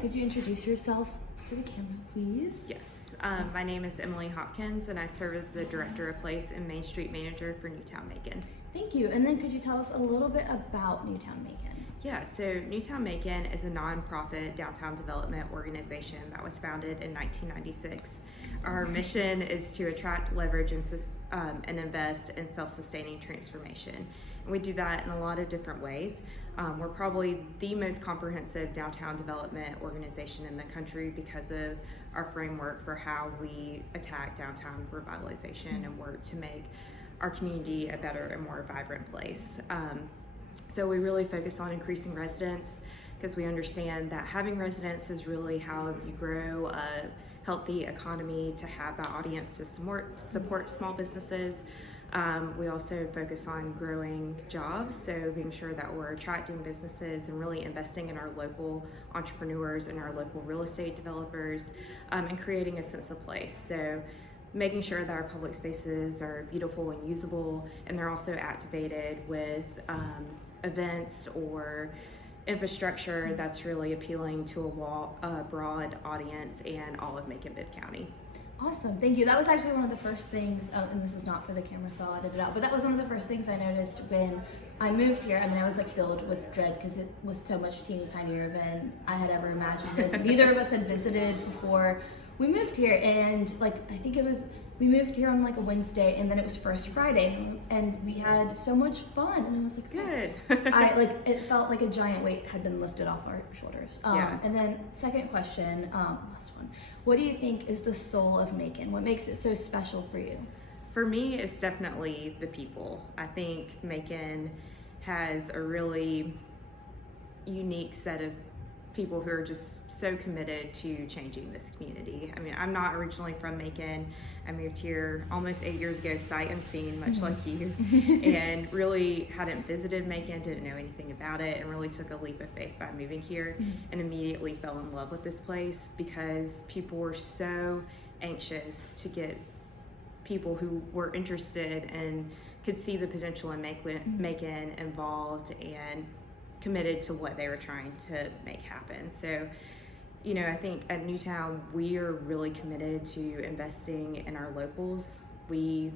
could you introduce yourself to the camera, please? Yes, my name is Emily Hopkins, and I serve as the Director of Place and Main Street Manager for Newtown Macon. Thank you. And then could you tell us a little bit about Newtown Macon? Yeah, so Newtown Macon is a nonprofit downtown development organization that was founded in 1996. Our mission is to attract, leverage, and invest in self-sustaining transformation. And we do that in a lot of different ways. We're probably the most comprehensive downtown development organization in the country because of our framework for how we attack downtown revitalization and work to make our community a better and more vibrant place. So we really focus on increasing residents because we understand that having residents is really how you grow a healthy economy, to have that audience to support small businesses. We also focus on growing jobs, so being sure that we're attracting businesses and really investing in our local entrepreneurs and our local real estate developers, and creating a sense of place. So making sure that our public spaces are beautiful and usable, and they're also activated with events or infrastructure that's really appealing to a broad audience and all of Macon-Bibb County. Awesome, thank you. That was actually one of the first things, and this is not for the camera, so I'll edit it out, but that was one of the first things I noticed when I moved here. I mean, I was like filled with dread because it was so much teeny tinier than I had ever imagined. And neither of us had visited before we moved here, and like, I think we moved here on like a Wednesday, and then it was First Friday, and we had so much fun, and I was like, good. It felt like a giant weight had been lifted off our shoulders. Yeah. And then second question, last one. What do you think is the soul of Macon? What makes it so special for you? For me, it's definitely the people. I think Macon has a really unique set of people who are just so committed to changing this community. I mean, I'm not originally from Macon. I moved here almost 8 years ago, sight unseen, much like you, and really hadn't visited Macon, didn't know anything about it, and really took a leap of faith by moving here and immediately fell in love with this place because people were so anxious to get people who were interested and could see the potential in Macon involved and committed to what they were trying to make happen. So, you know, I think at Newtown, we are really committed to investing in our locals. We,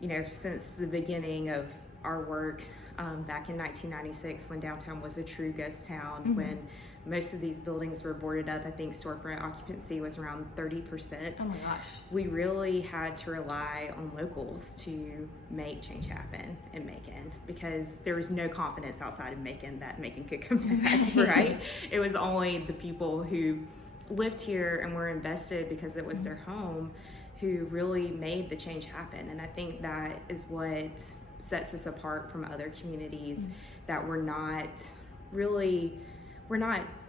you know, since the beginning of our work back in 1996, when downtown was a true ghost town, when most of these buildings were boarded up, I think storefront occupancy was around 30%. Oh my gosh. We really had to rely on locals to make change happen in Macon because there was no confidence outside of Macon that Macon could come back, right? It was only the people who lived here and were invested because it was their home who really made the change happen. And I think that is what sets us apart from other communities, that we're not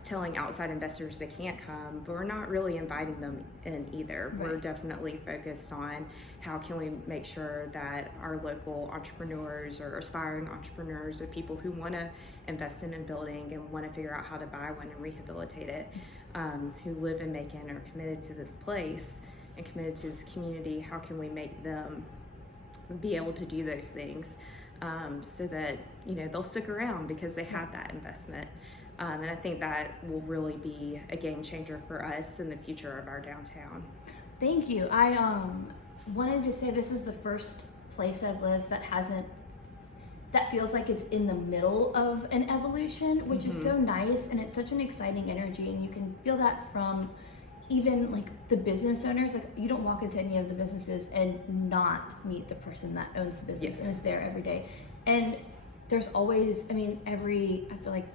telling outside investors they can't come, but we're not really inviting them in either. Right. We're definitely focused on how can we make sure that our local entrepreneurs or aspiring entrepreneurs or people who want to invest in a building and want to figure out how to buy one and rehabilitate it, who live in Macon, are committed to this place and committed to this community, how can we make them be able to do those things so that, you know, they'll stick around because they had that investment. And I think that will really be a game changer for us in the future of our downtown. Thank you. I wanted to say this is the first place I've lived that feels like it's in the middle of an evolution, which is so nice, and it's such an exciting energy, and you can feel that from even like the business owners. Like, you don't walk into any of the businesses and not meet the person that owns the business and is there every day. And there's always, I feel like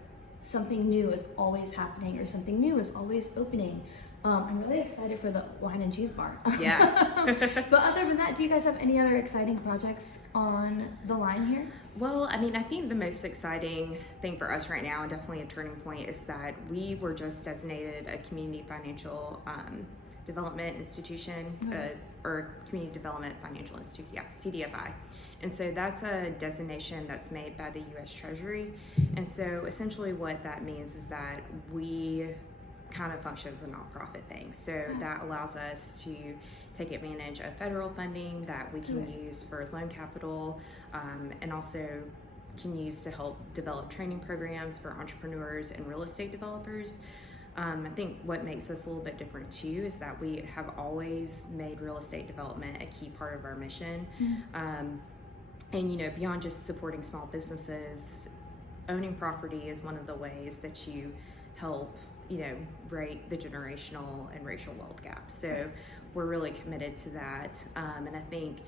something new is always happening, or something new is always opening. I'm really excited for the wine and cheese bar. Yeah. But other than that, do you guys have any other exciting projects on the line here? Well, I mean, I think the most exciting thing for us right now, and definitely a turning point, is that we were just designated a community financial development institution, or community development financial institute, CDFI. And so that's a designation that's made by the U.S. Treasury. And so essentially what that means is that we kind of function as a nonprofit thing. So that allows us to take advantage of federal funding that we can use for loan capital, and also can use to help develop training programs for entrepreneurs and real estate developers. I think what makes us a little bit different too is that we have always made real estate development a key part of our mission. And you know, beyond just supporting small businesses, owning property is one of the ways that you help, you know, break the generational and racial wealth gap. So we're really committed to that. And I think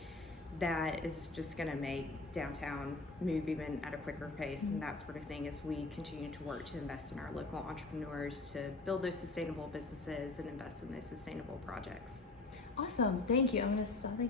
that is just going to make downtown move even at a quicker pace and that sort of thing as we continue to work to invest in our local entrepreneurs to build those sustainable businesses and invest in those sustainable projects. Awesome. Thank you. I'm going to stop. Thank you.